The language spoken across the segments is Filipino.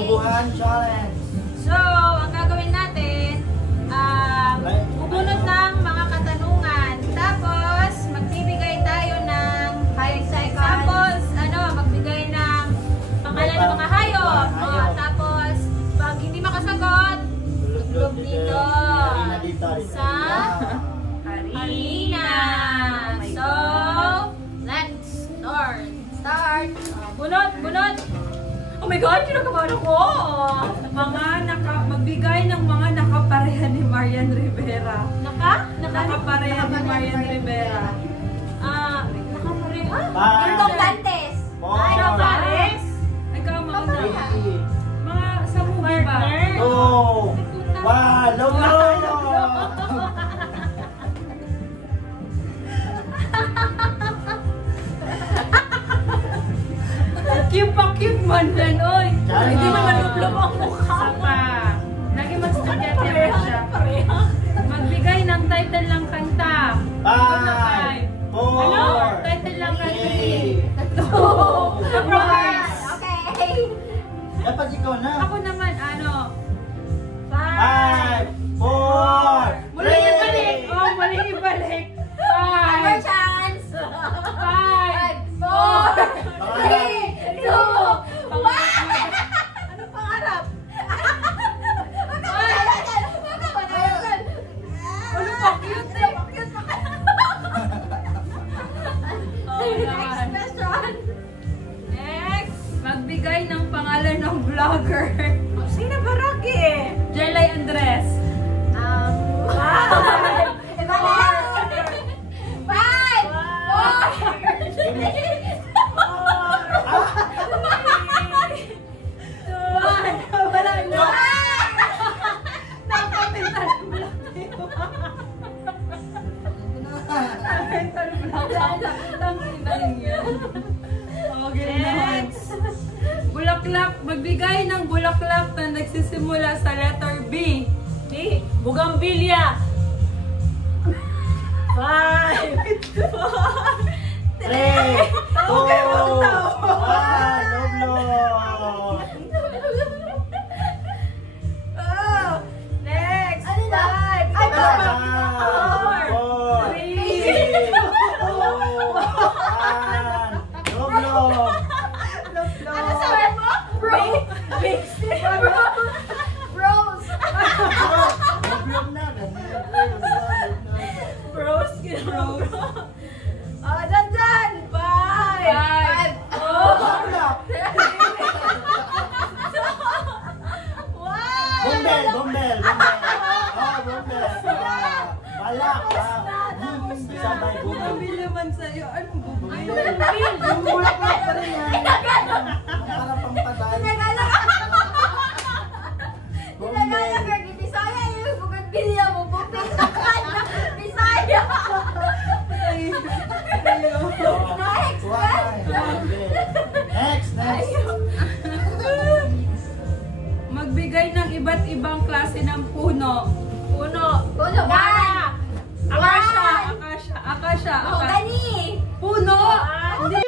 Bubuhan challenge. So, ang gagawin natin, bubunot ng mga katanungan. Tapos, magbibigay tayo ng examples, magbigay ng pangalan ng mga hayop. Tapos, pag hindi makasagot, lublog dito sa arena. So, let's start. Bunot. Oh my God, kinakabahan ako! Magbigay ng mga nakaparehan ni Marian Rivera. Nakaparehan ni Marian Ribera. Nakaparehan? Gintong Dantes. Pares? Ikaw, mauna. Mga sa movie ba? Oh! Wow! Lolo! Cute man yan, oy! Hindi man malublog ang mukha mo. Lagi mag-studyat siya. Magbigay ng title ng kanta. 5, 4, Title lang kanta. 3, 2, Okay. dapat ikaw na. Ako naman, 5, 4, Muli ibalik! Muli ibalik! Another 5, chance. 5, 4, 3, 2, 1. Ano pangarap? Wag ka matayagan. Ano pa cute eh? Next question. Next, magbigay ng pangalan ng vlogger. Sino ba Rocky? Jelay Andres. Iba na yan. 5, 4, 3, 2, 1. Wala na. Next, bulaklak. Magbigay ng bulaklak na nagsisimula sa letter B. Bugambilya. 5, 4, 3, 2, 1, Next. 5, 4, Ano sabi mo? Bros. Bros, dandan. 5, 4, 1. Balak. Sabay Bumili naman sa'yo. Anong bumili? Yung bulaklak pa rin yan. Para pampatay. Tinagala ka, Bisaya yung bugambilya mo. Bukit sa kanya. Bisaya. Next. Magbigay ng iba't ibang klase ng puno. Puno. Akasya. Gani. Puno! Hindi.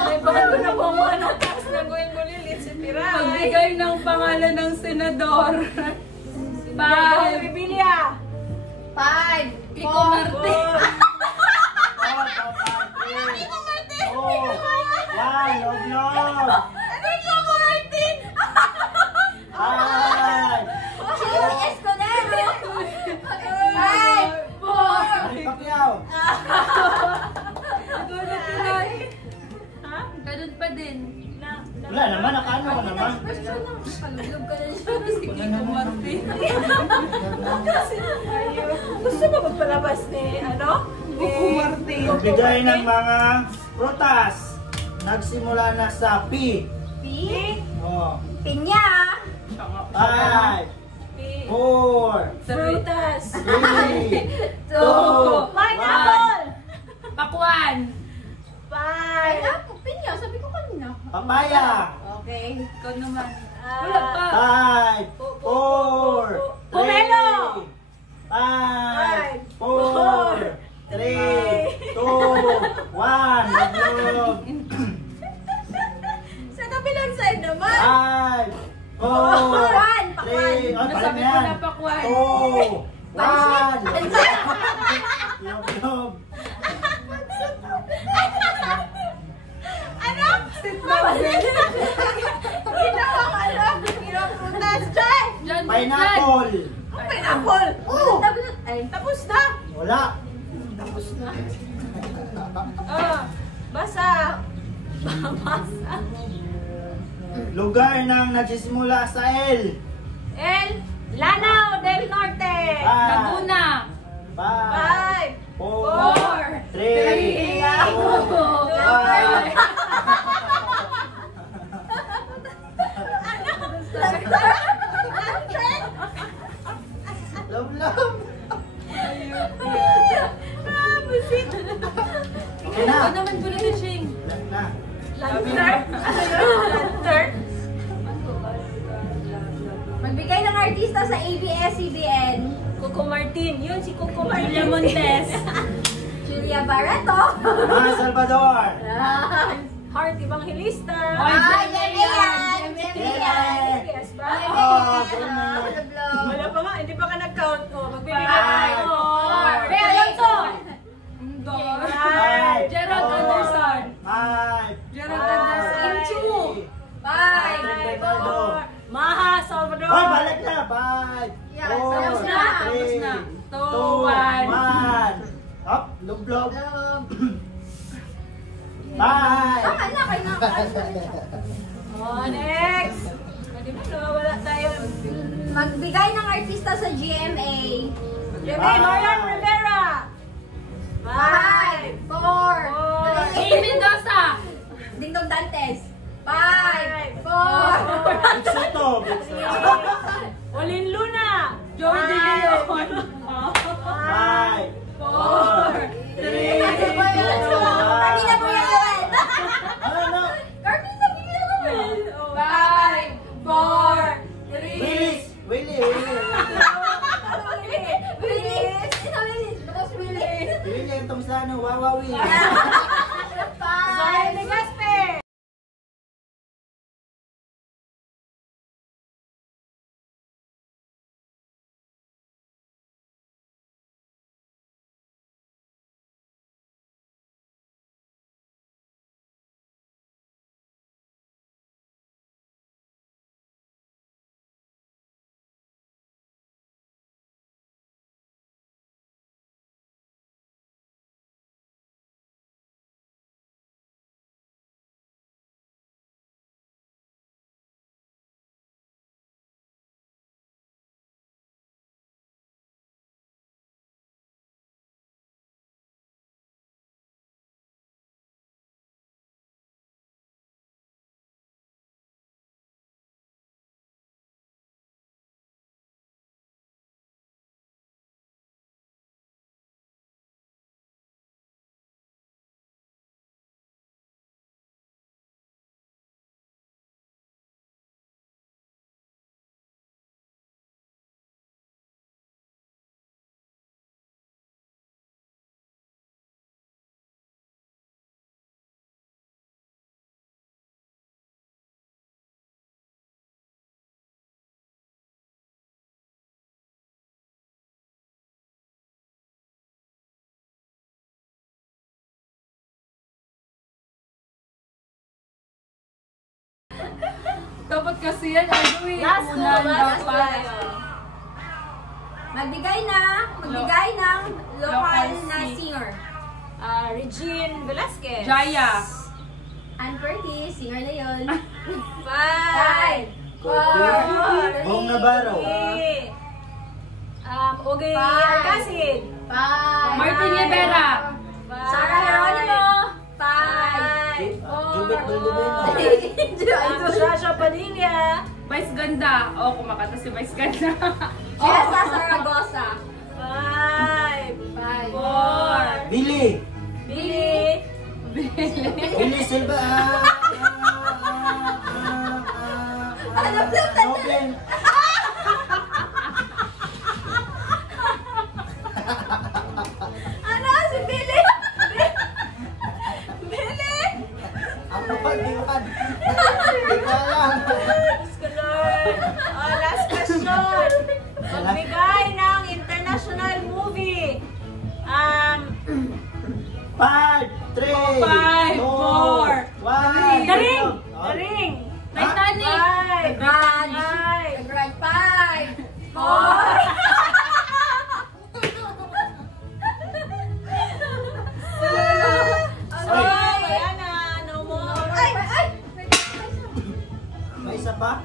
May bago na po mga natas na guling-gulilit si Piray. Magbigay ng pangalan ng senador. Bye! 5. Bibilia! 5, Pico Martin. Chis Escudero. 5, 4. Ganun pa din. Wala naman, nakaano ka naman. Palulog ka na siya. Si Pico Martin. Gusto mo magpalabas ni, ano? Pico Martin. Bigay ng mga prutas. Nagsimula na sa P. P. Oh. Pinya. 5, 4, Frutas. 3, 2, Pineapple. Pakwan. 5, Pineapple. Pinya. Sabi ko kanina. papaya. Okay. Ikaw naman. Wala pa. 5, 4, Pomelo. 5, 4, 3, 2, 1. Naglog. Sa kabilang side naman. 5, 4, Pakwan, 3, oh, Nasabi ko na pakwan. 2, 1. Naglog. Ano? Ginawa ka lang. Ginawa prutas. Dyan. John Pineapple. Pineapple. Oh. Ay, Tapos na. Wala. basa. Lugar ng nagsisimula sa L. El Lanao del Norte. Laguna. 5, 4, 3, 2, 1. Love, love. Okay na. Ikaw naman pala ni Shing. Love na. Lantern. Magbigay ng artista sa ABS-CBN. Coco Martin. Yun, si Coco Martin. Julia Montes. Julia Barreto. Ma Salvador. Heart Evangelista. Ay, Jemian. Yes ba? Oh, ganun. Wala pa nga, hindi pa ka nag-count. Oh, magbibigay Five, tayo. four, Ray Alonso. Gerald Anderson. 5, Gerald Anderson. Inchu. 5, 4. Maha Salvador. Oh, Hoy, balik na. 5, Yeah, 4, tapos na. 3, 2, 2, 1. Up, log-log. 5. Tama na, kayo na. Oh, next. Hindi mo nawawala tayo. Magbigay ng artista sa GMA. Marian Rivera. 5, 4, Hey, Mendoza. Dingdong Dantes. 5, 4. Big Soto. Big Soto. Olin Luna. Joey De Leon. 5, 4, 3, Carmina Buyawan. Ano? Carmina Buyawan. 5, 4, 3. Willis. Willie. Willis. Ito Willis. Batas Willis. Willie, itong sa ano, Wawawi. 5, Dapat kasi yan, ano eh. Last two, unan last dapat. tayo. Magbigay ng local na singer. Regine Velasquez. Jaya. Ann Curtis, singer na yun. 5. Bong Navarro. Ogay Five. Alcacid. 5. Martin Rivera. Sarah Geronimo. 5. Jubit Valdivino. Shasha Padilla. Vice Ganda. Oh, kumakanta si Vice Ganda. Jessa Zaragoza. 5. 5. Billy. Billy. Billy Silva. Open. Ano? Si Billy? Billy? Ano pa, Diwan? Ikaw lang. Diyos ko, Lord. Last question. Magbigay ng international movie. 5, 3, 5, 4, 1. The Ring. The Ring. Titanic. 5. Grudge. Grudge. 5. 4. Wala na. No more. Ay! May isa pa?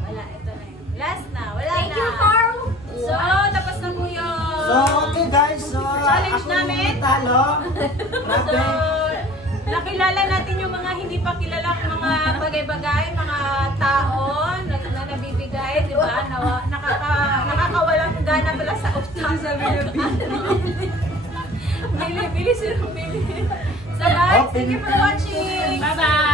Wala, ito na yun. Last na. Wala Thank na. you, Carl. So, tapos na po yun. So, okay guys. So, Challenge ako namin. yung talo. So, Grabe. nakilala natin yung mga hindi pa kilala mga bagay-bagay, mga tao na nabibigay, di ba? Nakakawalang gana pala sa utak. Sabi niya, Bili, sino bili? So guys, thank you for watching. Bye-bye!